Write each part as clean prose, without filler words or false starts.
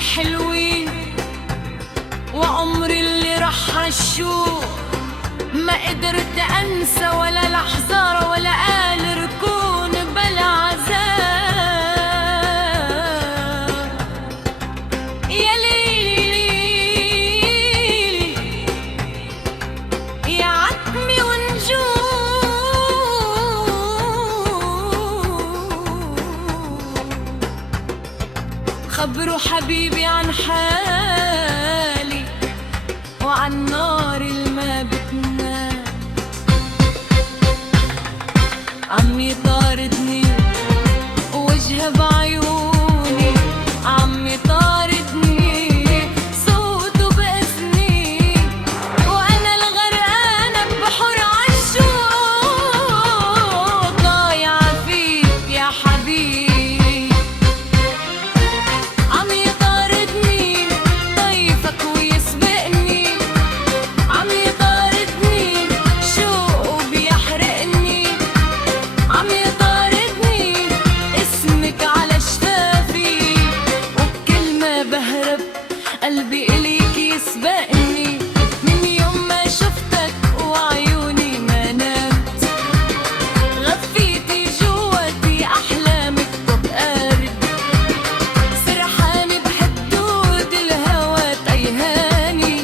الحلوين وعمري اللي راح عالشوق ما قدرت انسى ولا لحظة ولا قال ركون بلا عذاب. يا ليلي يا عتمي ونجوم خبروا حبيبي عن حالي وعن نار الما بتنام. عم يطاردني وجهه بعيوني، عم يطاردني صوته بأذني، وأنا الغرقانة ببحر عالشوق ضايعة فيك يا حبيبي. عم يطاردني طيفك ويسبقني، عم يطاردني شوق بيحرقني، عم يطاردني اسمك على شفافي، وبكل ما بهرب قلبي إليك يسبقني. من يوم ما شفتك وعيوني ما نامت، غفيتي جواتي أحلامك بقارب، سرحانة بحدود الهوى تيهاني،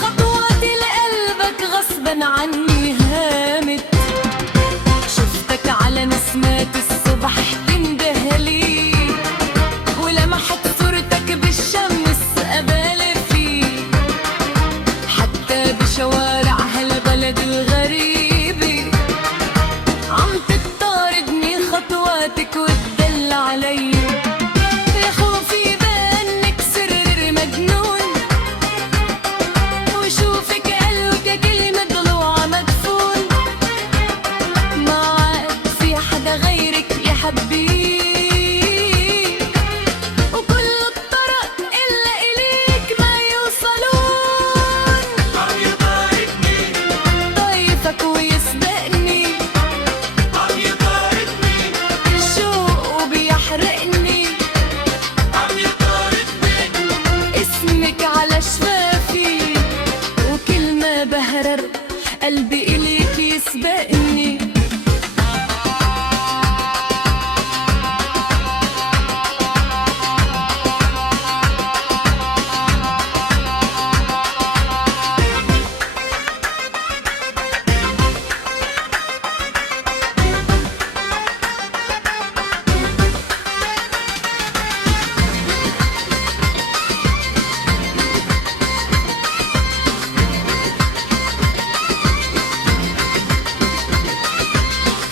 خطواتي لقلبك غصبا عني هامت. شفتك على نسمات الصبح تندهلي، ولمحت صورتك بالشمس قبالي فيه، حتى بشوارع هالبلد الغريبة عم تطاردني خطواتك وتدل علي. يا خوفي بانك سر مجنون، وشوفك قلبك كلمة ضلوع مدفون، ما عاد في حدا غيرك يحبيك، وكل الطرق إلا إليك ما يوصلون. عم يطاردني طيفك ويسبقني، عم يطاردني الشوق بيحرقني، عم يطاردني اسمك على شفافي، وكل ما بهرب قلبي إليك يسبقني.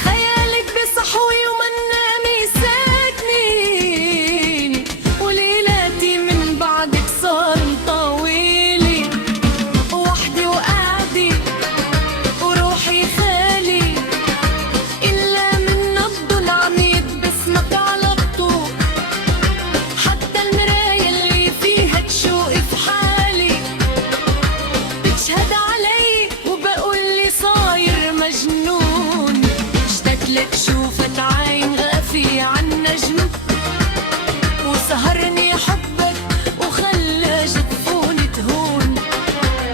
خيالك بصحوي ومنامي ساكنين، وليلاتي من بعدك صار طويلي، وحدي وقعدي وروحي خالي، إلا من نبض العميد باسمك على الطوق، حتى المراية اللي فيها تشوقي في حالي بتشهد علي وبقول لي صاير مجنون. اشتقت لك شوفت عين غافية عن نجم، وسهرني حبك وخلى جفوني تهون.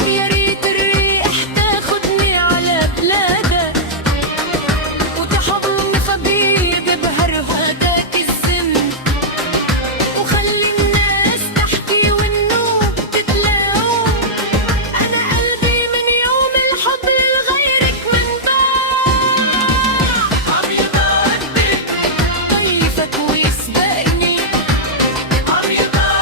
يا ريت الريح تاخدني على بلادك، وتحضني فبيض بهرهدك الزمن، وخلي الناس تحكي والنوب تتلاوم. أنا قلبي من يوم الحب لغيرك منباع. عم يطاردني طيفك ويسبقني، عم يطاردني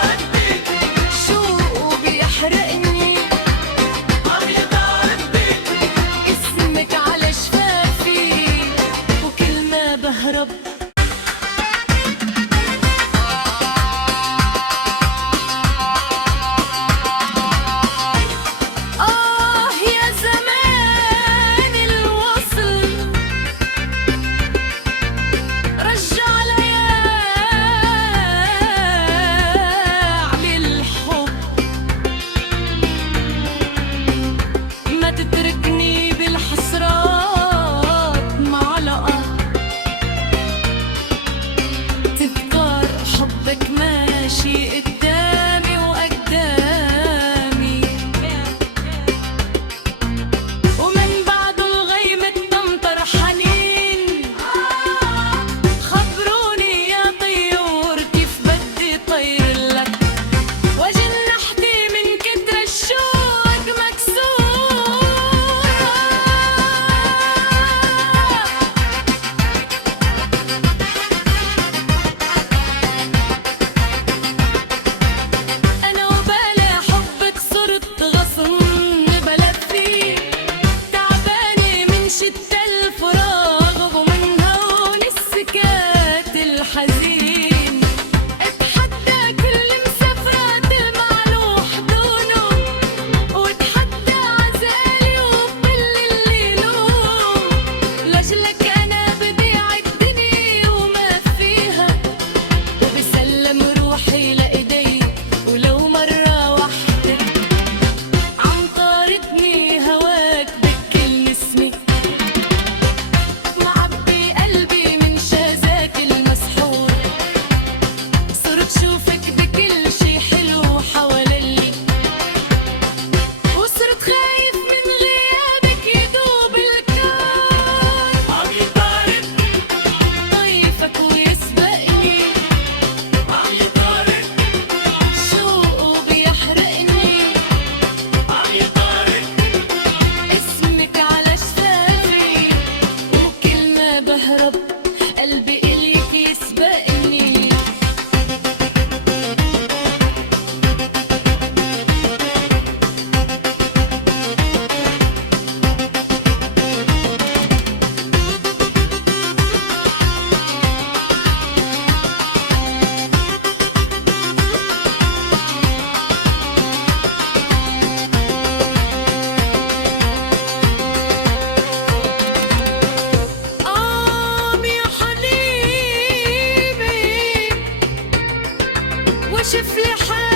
الافلحان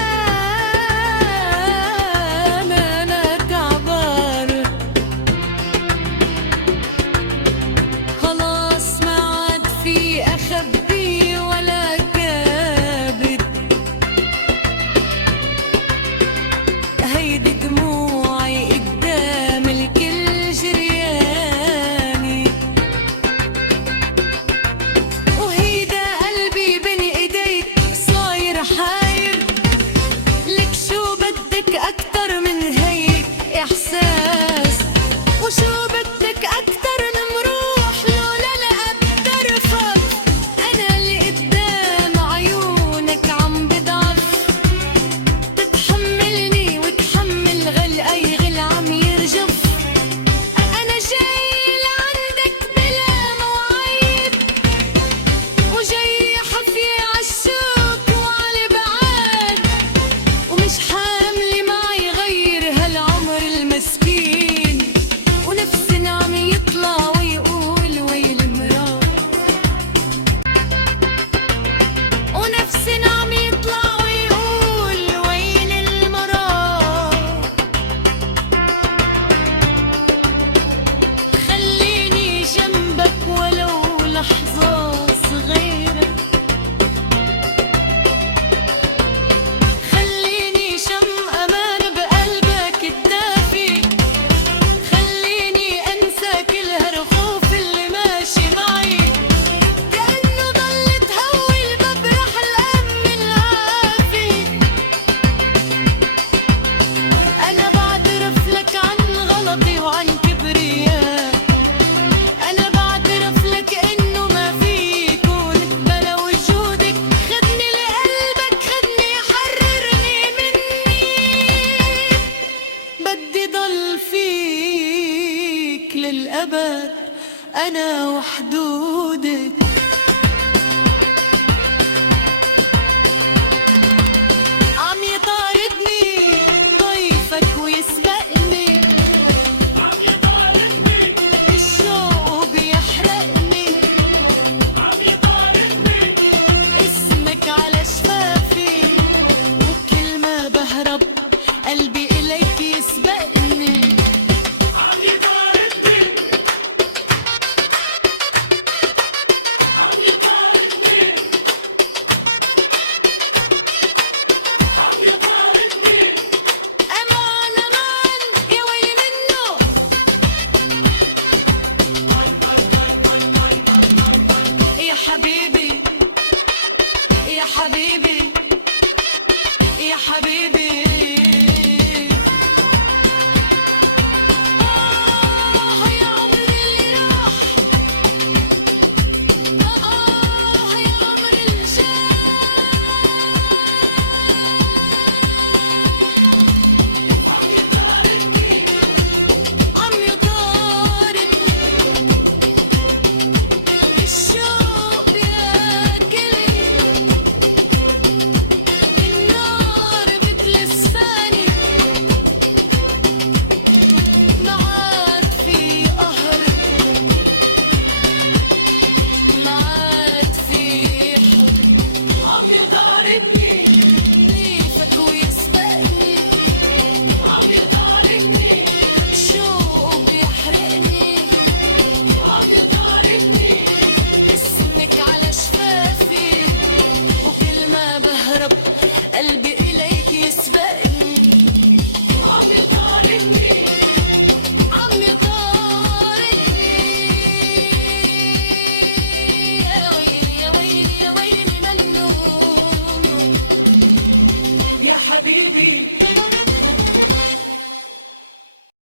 انا تعبان، خلاص ما عاد في اخبي ولا كابت، هيدي دموعي قدام الكل جرياني، وهيدا قلبي بين ايديك صاير حاير، لك شو بدك اكتر من هيك احساس، وشو بدك اكتر نمروح لولا لأقدر فك، انا اللي قدام عيونك عم بضعف، تتحملني وتحمل غل اي غل عم يرجف، انا جاي لعندك بلا مواعيد، وجاي حفي عالشوق وعالبعاد، ومش حاملة معي غير هالعمر المسكين، ونفسي عم يطلع ويقول ويل مراد، ونفسي عم يطلع ويقول ويل المراد، خليني جنبك ولو لحظة صغيرة، خليني شم أمان بقلبك الدافي، خليني أنسى كل هالخوف اللي ماشي معي، كأنه ضلت هوي الببرح الأم العافي، أنا بعترف لك عن غلطي وعن كبرياء، أنا بعترف لك إنه ما في يكون بلا وجودك، خدني لقلبك خدني حررني مني، بدي ضل فيك للأبد أنا وحدودك. عم يطاردني طيفك ويسبقني، عم يطاردني الشوق بيحرقني، عم يطاردني اسمك على شفافي، وكل ما بهرب قلبي إليك يسبقني، عم يطاردني عم يطاردني عم يطاردني أمان أمان يا ويلي منه، يا حبيبي يا حبيبي يا حبيبي، يا عمري اللي راح، يا عمري اللي جاي، عم يطاردني الشوق بياكلني، النار بتلساني، ما عاد في قهر، ما عاد في حب، عم يطاردني كيفك ويسبقني، عم يطاردني شوق بيحرقني، عم يطاردني اسمك على شفافي، وكل ما بهرب قلبي إليك يسبقني، عم يطاردني عم يطاردني، يا ويلي يا ويلي يا ويلي منه، يا حبيبي